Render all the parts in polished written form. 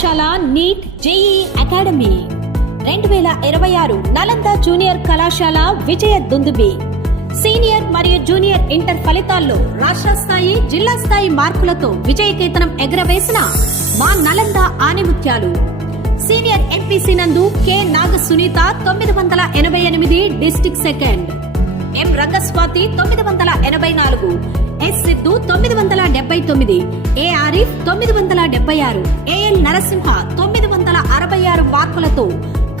కళాశాల NEET JE academy 2026 Nalanda junior కళాశాల విజయ దుందుబి. సీనియర్ మరియు జూనియర్ ఇంటర్ ఫలితాల్లో రాష్ట్ర స్థాయి, జిల్లా స్థాయి మార్కులతో విజయకేతనం ఎగరవేసిన మా నలంద ఆణిముత్యాలు. సీనియర్ ఎంపీసీ నందు K Naga Sunitha 988 district second, M Rangaswathi 984, S Siddhu 979, A Arif 976, AL Narasimha 966 మార్కులతో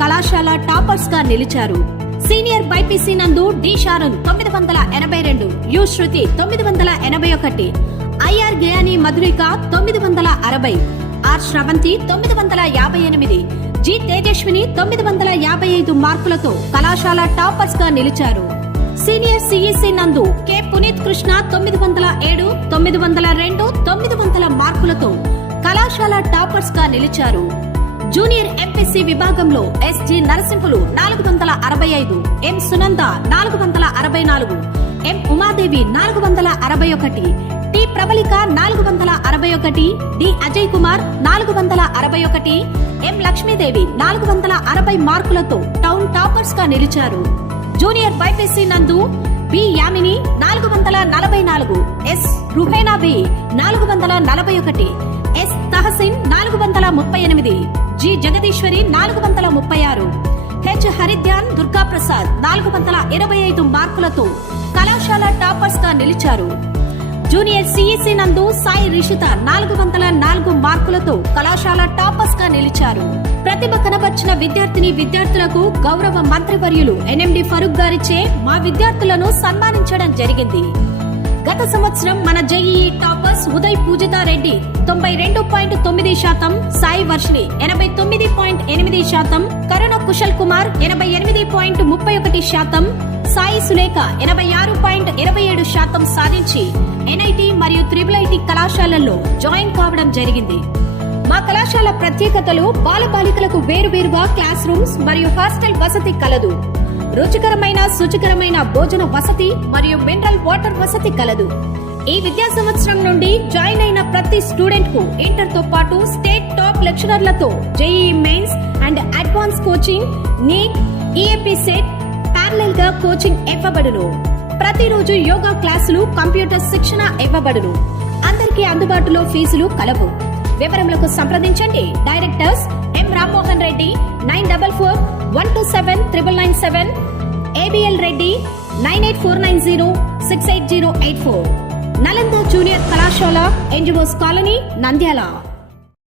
కళాశాల టాపర్స్ గా నిలిచారు. సీనియర్ బైపీసీ నందు D Sharun 982, U Shruti 981, IR Gayani Madhurika 960, R Sravanthi 958, G Tejaswini 955 మార్కులతో కళాశాల టాపర్స్ గా నిలిచారు. సీనియర్ సిఈసి నందు కె పునీత్ కృష్ణ 907, 902, 900 మార్కులతో కళాశాల టాపర్స్ గా నిలిచారు. జూనియర్ ఎంపీసీ విభాగంలో SG Narasimhulu 465, M Sunanda 464, M Umadevi 461, T Prabalika 461, D Ajay Kumar 461, M Lakshmidevi 460 మార్కులతో టౌన్ టాపర్స్ గా నిలిచారు. జూనియర్ బైపీసీ నందు B Yamini 444, S Ruhena B 441, S Tahasin 438, G Jagadeeswari 436, H Haridhyan Durga Prasad 425 మార్కులతో కళాశాల టాపర్స్ గా నిలిచారు. జూనియర్ సిఈసి నందు సాయి రిషిత 404 మార్కులతో కళాశాల టాపర్స్ గా నిలిచారు. ప్రతిభ కనబర్చిన విద్యార్థులకు గౌరవ మంత్రివర్యులు ఎన్ఎండి ఫరూక్ గారిచే మా విద్యార్థులను సన్మానించడం జరిగింది. గత సంవత్సరం మన జేఈఈ టాపర్స్ ఉదయ్ పూజితారెడ్డి 92.9%, సాయి వర్షిని 89.8%, కరుణ కుశల్ కుమార్ 88.31%, సాయి సులేఖ 86.27% సాధించి ఎన్ఐటి మరియు IIIT కళాశాలల్లో జాయిన్ కావడం జరిగింది. మా కళాశాల ప్రత్యేకతలు బాలబాలికలకు వేరువేరుగా క్లాస్ రూమ్స్ మరియు హాస్టల్ వసతి కలదు. రుచికరమైన శుచికరమైన భోజన వసతి మరియు మినరల్ వాటర్ వసతి కలదు. ఈ విద్యా సంవత్సరం నుండి జాయిన్ అయిన ప్రతి స్టూడెంట్ కు ఇంటర్ తో పాటు స్టేట్ టాప్ లెక్చరర్లతో JEE mains and advance coaching, NEET, EAP CET parallel గా కోచింగ్ ఇవ్వబడును. ప్రతిరోజు యోగా క్లాసులు, కంప్యూటర్ శిక్షణ ఇవ్వబడును. అందరికీ అందుబాటులో ఫీజులు కలవు. వివరములకు సంప్రదించండి. డైరెక్టర్స్ ఎం రామ్మోహన్ రెడ్డి 9441279997, ఏబిఎల్ రెడ్డి 9849068084. నలంద జూనియర్ కళాశాల, ఎన్జిఓస్ కాలనీ, నంద్యాల.